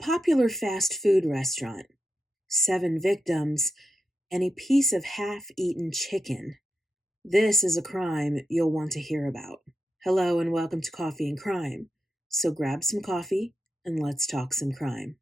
popular fast food restaurant, 7 victims, and a piece of half-eaten chicken. This is a crime you'll want to hear about. Hello and welcome to Coffee and Crime. So grab some coffee and let's talk some crime.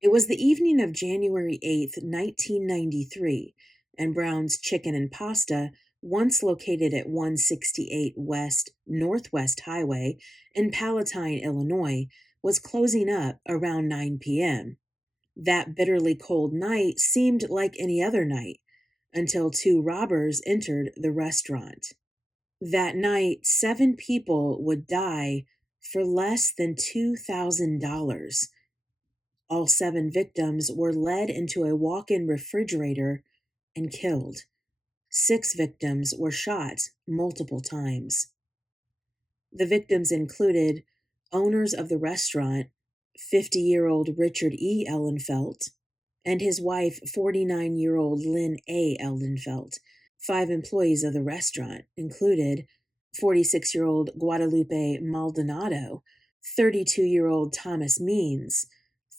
It was the evening of January 8th, 1993, and Brown's Chicken and Pasta, once located at 168 West Northwest Highway in Palatine, Illinois, was closing up around 9 p.m. That bitterly cold night seemed like any other night until 2 robbers entered the restaurant. That night, 7 people would die for less than $2,000. All 7 victims were led into a walk-in refrigerator and killed. 6 victims were shot multiple times. The victims included owners of the restaurant, 50-year-old Richard E. Ellenfelt, and his wife, 49-year-old Lynn A. Ellenfelt. 5 employees of the restaurant included 46-year-old Guadalupe Maldonado, 32-year-old Thomas Means,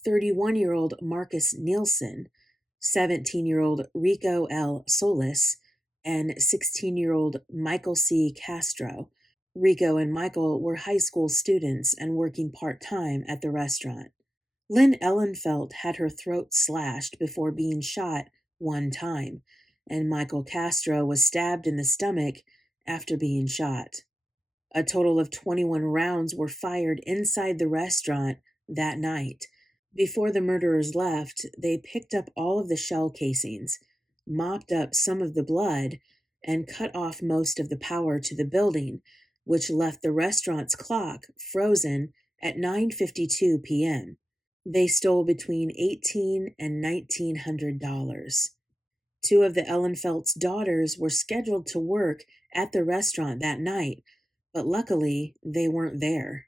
31-year-old Marcus Nielsen, 17-year-old Rico L. Solis, and 16-year-old Michael C. Castro. Rico and Michael were high school students and working part-time at the restaurant. Lynn Ellenfelt had her throat slashed before being shot 1 time, and Michael Castro was stabbed in the stomach after being shot. A total of 21 rounds were fired inside the restaurant that night. Before the murderers left, they picked up all of the shell casings, mopped up some of the blood, and cut off most of the power to the building, which left the restaurant's clock frozen at 9:52 p.m. They stole between $1,800 and $1,900. 2 of the Ellenfelt's daughters were scheduled to work at the restaurant that night, but luckily they weren't there.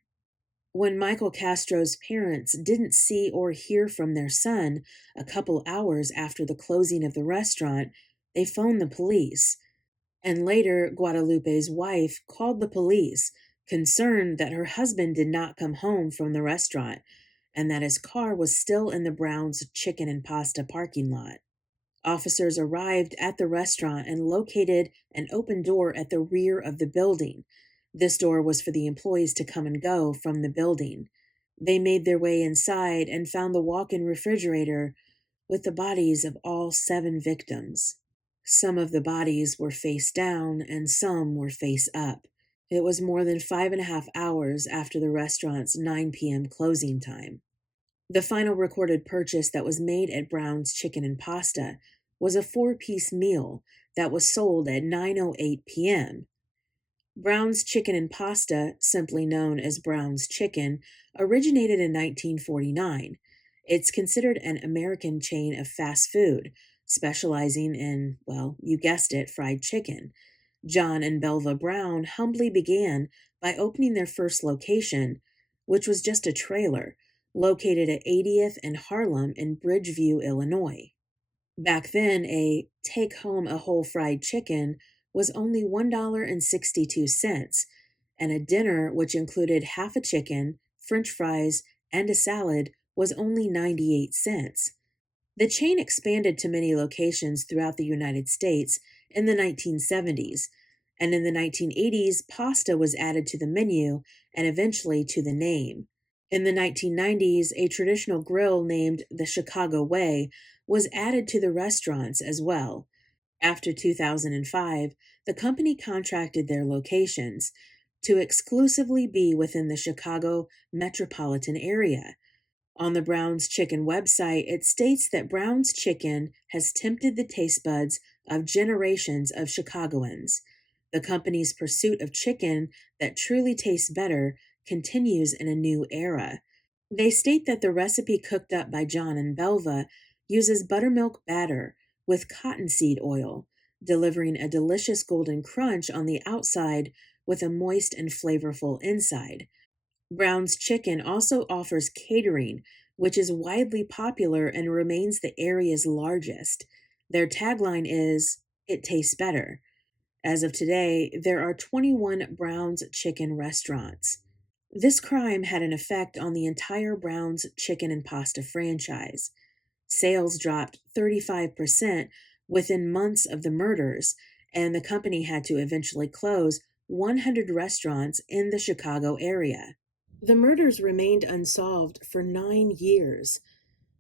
When Michael Castro's parents didn't see or hear from their son a couple hours after the closing of the restaurant, they phoned the police. And later, Guadalupe's wife called the police, concerned that her husband did not come home from the restaurant and that his car was still in the Brown's Chicken and Pasta parking lot. Officers arrived at the restaurant and located an open door at the rear of the building. This door was for the employees to come and go from the building. They made their way inside and found the walk-in refrigerator with the bodies of all 7 victims. Some of the bodies were face down and some were face up. It was more than 5.5 hours after the restaurant's 9 p.m. closing time. The final recorded purchase that was made at Brown's Chicken and Pasta was a 4-piece meal that was sold at 9:08 p.m. Brown's Chicken and Pasta, simply known as Brown's Chicken, originated in 1949. It's considered an American chain of fast food, specializing in, well, you guessed it, fried chicken. John and Belva Brown humbly began by opening their first location, which was just a trailer, located at 80th and Harlem in Bridgeview, Illinois. Back then, a take-home-a-whole fried chicken was only $1.62, and a dinner which included half a chicken, French fries, and a salad was only 98 cents. The chain expanded to many locations throughout the United States in the 1970s, and in the 1980s, pasta was added to the menu and eventually to the name. In the 1990s, a traditional grill named the Chicago Way was added to the restaurants as well. After 2005, the company contracted their locations to exclusively be within the Chicago metropolitan area. On the Brown's Chicken website, it states that Brown's Chicken has tempted the taste buds of generations of Chicagoans. The company's pursuit of chicken that truly tastes better continues in a new era. They state that the recipe cooked up by John and Belva uses buttermilk batter with cottonseed oil, delivering a delicious golden crunch on the outside with a moist and flavorful inside. Brown's Chicken also offers catering, which is widely popular and remains the area's largest. Their tagline is, "It tastes better." As of today, there are 21 Brown's Chicken restaurants. This crime had an effect on the entire Brown's Chicken and Pasta franchise. Sales dropped 35% within months of the murders, and the company had to eventually close 100 restaurants in the Chicago area. The murders remained unsolved for 9 years,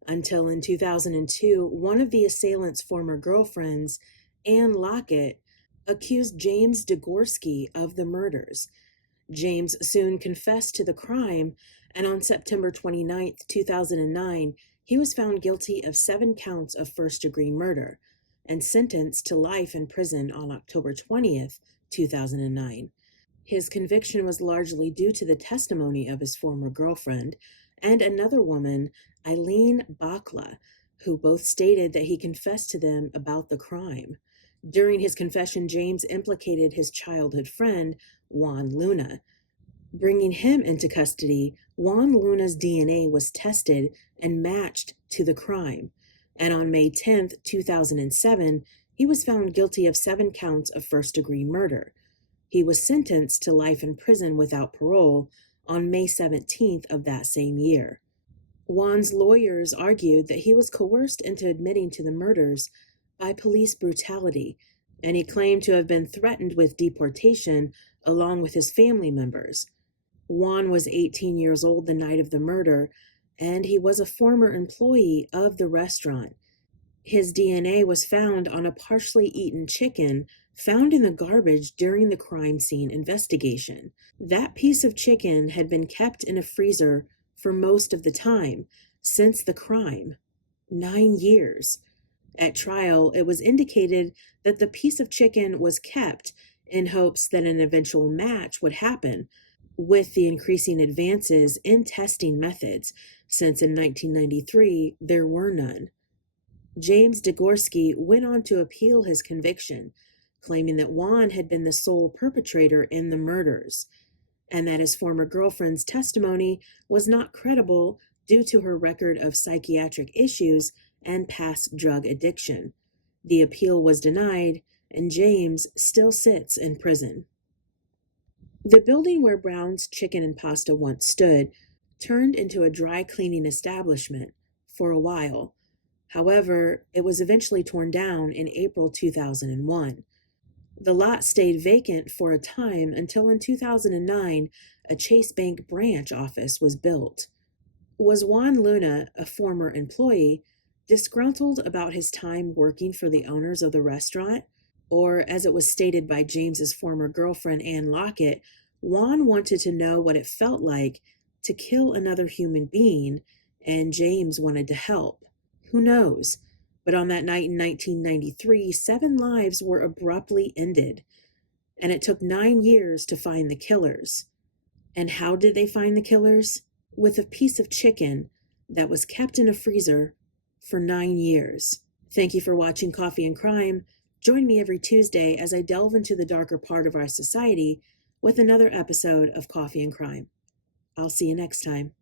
until in 2002, one of the assailant's former girlfriends, Ann Lockett, accused James Degorski of the murders. James soon confessed to the crime, and on September 29, 2009, he was found guilty of 7 counts of first-degree murder and sentenced to life in prison on October 20th, 2009. His conviction was largely due to the testimony of his former girlfriend and another woman, Eileen Bakla, who both stated that he confessed to them about the crime. During his confession, James implicated his childhood friend, Juan Luna. Bringing him into custody, Juan Luna's DNA was tested and matched to the crime. And on May 10, 2007, he was found guilty of 7 counts of first-degree murder. He was sentenced to life in prison without parole on May 17th of that same year. Juan's lawyers argued that he was coerced into admitting to the murders by police brutality, and he claimed to have been threatened with deportation along with his family members. Juan was 18 years old the night of the murder, and he was a former employee of the restaurant. His DNA was found on a partially eaten chicken found in the garbage during the crime scene investigation. That piece of chicken had been kept in a freezer for most of the time since the crime. 9 years. At trial, it was indicated that the piece of chicken was kept in hopes that an eventual match would happen with the increasing advances in testing methods, since in 1993 there were none. James Degorski went on to appeal his conviction, claiming that Juan had been the sole perpetrator in the murders, and that his former girlfriend's testimony was not credible due to her record of psychiatric issues and past drug addiction. The appeal was denied, and James still sits in prison. The building where Brown's Chicken and Pasta once stood turned into a dry cleaning establishment for a while. However, it was eventually torn down in April 2001. The lot stayed vacant for a time until in 2009, a Chase Bank branch office was built. Was Juan Luna, a former employee, disgruntled about his time working for the owners of the restaurant? Or, as it was stated by James's former girlfriend, Ann Lockett, Juan wanted to know what it felt like to kill another human being, and James wanted to help. Who knows? But on that night in 1993, 7 lives were abruptly ended, and it took 9 years to find the killers. And how did they find the killers? With a piece of chicken that was kept in a freezer for 9 years. Thank you for watching Coffee and Crime. Join me every Tuesday as I delve into the darker part of our society with another episode of Coffee and Crime. I'll see you next time.